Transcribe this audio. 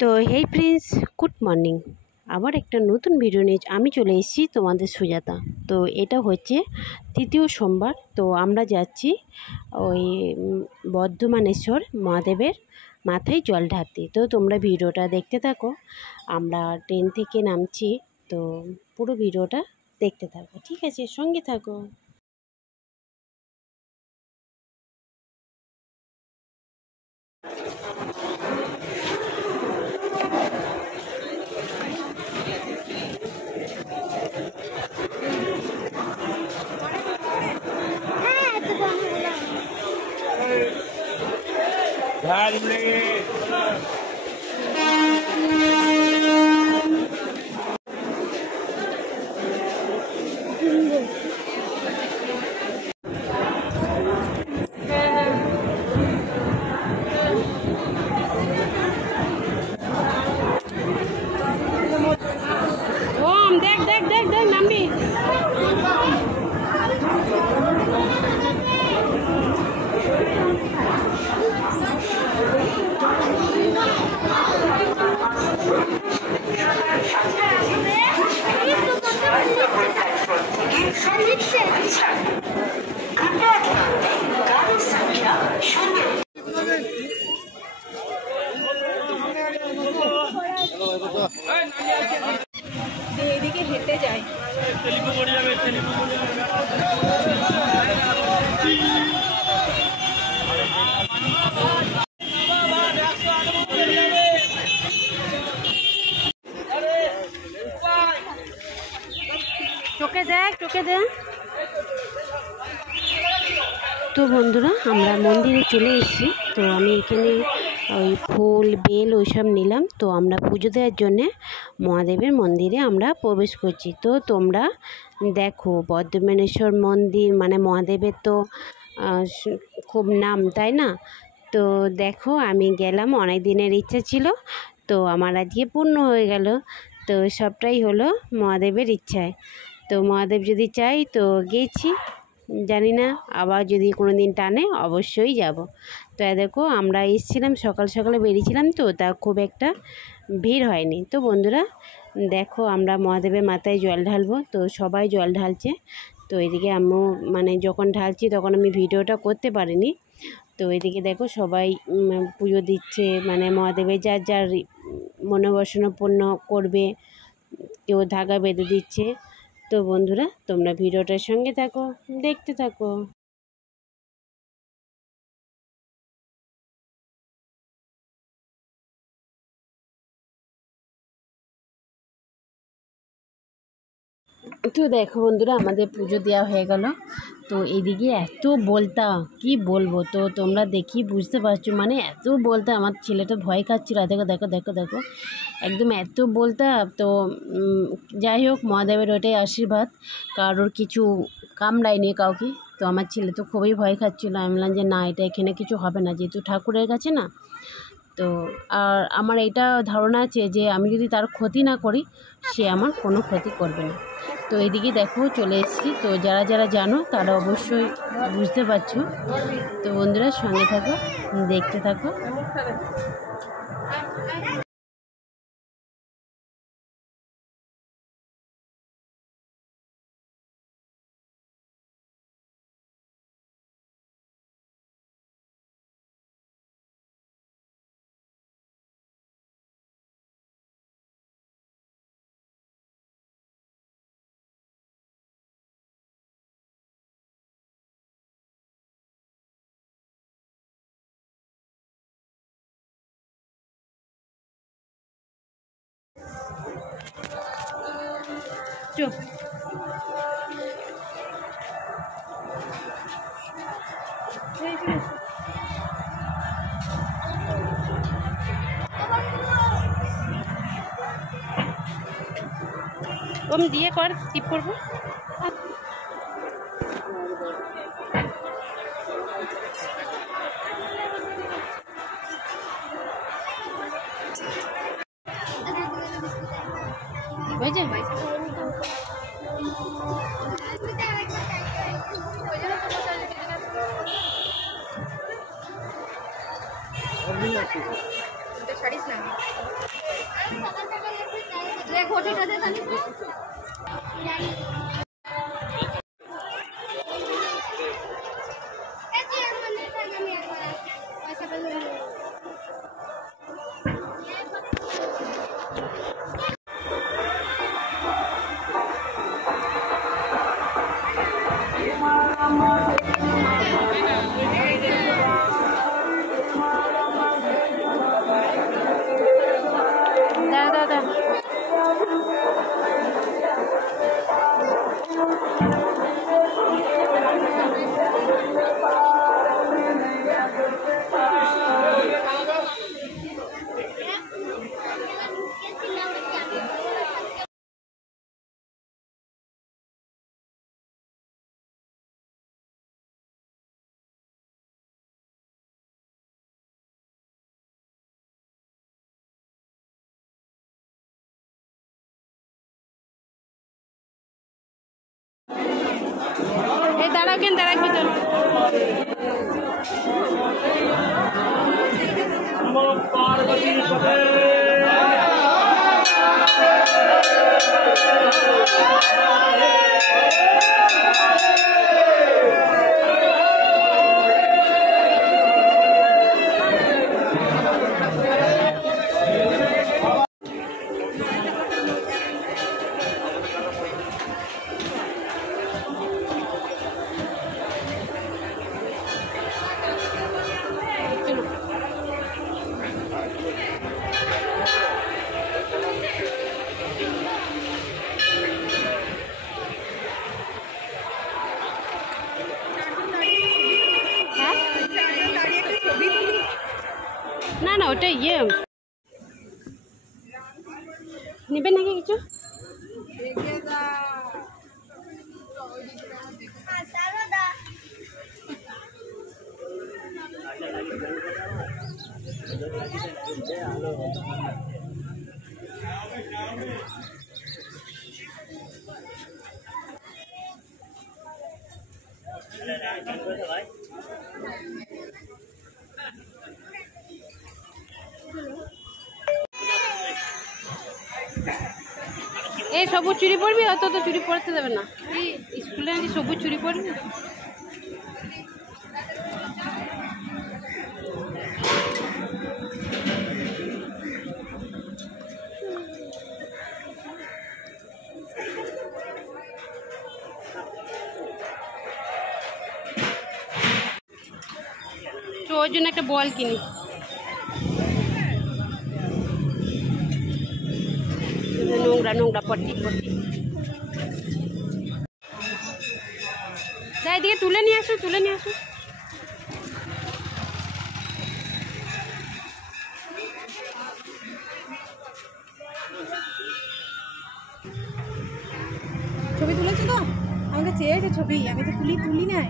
তো হেই friends, good morning. আবার একটা নতুন ভিডিও নিয়ে আমি চলে এসেছি, তোমাদের সুজাতা। তো এটা হচ্ছে তৃতীয় সোমবার। তো আমরা যাচ্ছি ওই বর্ধমানেশ্বর মহাদেবের মাথায় জল ঢালতে। তো তোমরা ভিডিওটা দেখতে থাকো। আমরা ট্রেন থেকে নামছি, তো পুরো ভিডিওটা দেখতে থাকো, ঠিক আছে? সঙ্গে থাকো। দেখ দেখ দেখ দেখ নামবি। এদিকে হেঁটে যায়। টোকে দেখ। তো বন্ধুরা, আমরা মন্দিরে চলে এসেছি। তো আমি এখানে ওই ফুল বেল ওইসব নিলাম। তো আমরা পুজো দেওয়ার জন্যে মহাদেবের মন্দিরে আমরা প্রবেশ করছি। তো তোমরা দেখো, বর্ধমানেশ্বর মন্দির মানে মহাদেবের তো খুব নাম, তাই না? তো দেখো, আমি গেলাম, অনেক দিনের ইচ্ছা ছিল, তো আমার আজকে পূর্ণ হয়ে গেল। তো সবটাই হলো মহাদেবের ইচ্ছায়। তো মহাদেব যদি চাই তো গেছি, জানি না আবার যদি কোনো দিন টানে অবশ্যই যাব। তো দেখো, আমরা এসেছিলাম সকাল সকালে বেরিয়েছিলাম, তো তা খুব একটা ভিড় হয়নি। তো বন্ধুরা দেখো, আমরা মহাদেবের মাথায় জল ঢালবো। তো সবাই জল ঢালছে। তো এদিকে আমিও মানে যখন ঢালছি তখন আমি ভিডিওটা করতে পারিনি। তো এদিকে দেখো, সবাই পুজো দিচ্ছে, মানে মহাদেবের যার যার মনোবাসনা পূর্ণ করবে, কেউ ধাগা বেঁধে দিচ্ছে। তো বন্ধুরা, তোমরা ভিডিওটার সঙ্গে থাকো, দেখতে থাকো। তো দেখো বন্ধুরা, আমাদের পুজো দেওয়া হয়ে গেল। তো এইদিকে এত বলতা, কি বলবো, তো তোমরা দেখি বুঝতে পারছো, মানে এত বলতা, আমার ছেলেটা ভয় খাচ্ছিল। দেখো দেখো দেখো দেখো, একদম এত বলতা। তো যাই হোক, মহাদেবের ওটাই আশীর্বাদ, কারোর কিছু কামড়ায়নি কাউকে। তো আমার ছেলে তো খুবই ভয় খাচ্ছিলো। আমি বললাম যে না, এটা এখানে কিছু হবে না, যেহেতু ঠাকুরের কাছে না। তো আর আমার এটা ধারণা আছে যে আমি যদি তার ক্ষতি না করি, সে আমার কোনো ক্ষতি করবে না। তো এদিকে দেখো চলে এসেছি। তো যারা যারা জানো তারা অবশ্যই বুঝতে পারছো। তো বন্ধুরা সঙ্গে থাকো, দেখতে থাকো। চো ওম দিয়ে কর, টিপ করবো। হয়েছে? ছাড়িস না দেখ ওটা দে জানিস না দাঁড়াবেন চল না না ওটা নেবেন নাকি কিছু এই সবুজ চুরি পরবি অত তো চুরি পরতে দেবে না স্কুলে নাকি সবুজ চুরি পরবি তো ওর জন্য একটা বল কিনি নোংরা নোংরা পটি পটি যাই দিকে তুলে নিয়ে আসো ছবি তুলেছো তো আমাকে চেয়েছে ছবি আমি তো তুলি না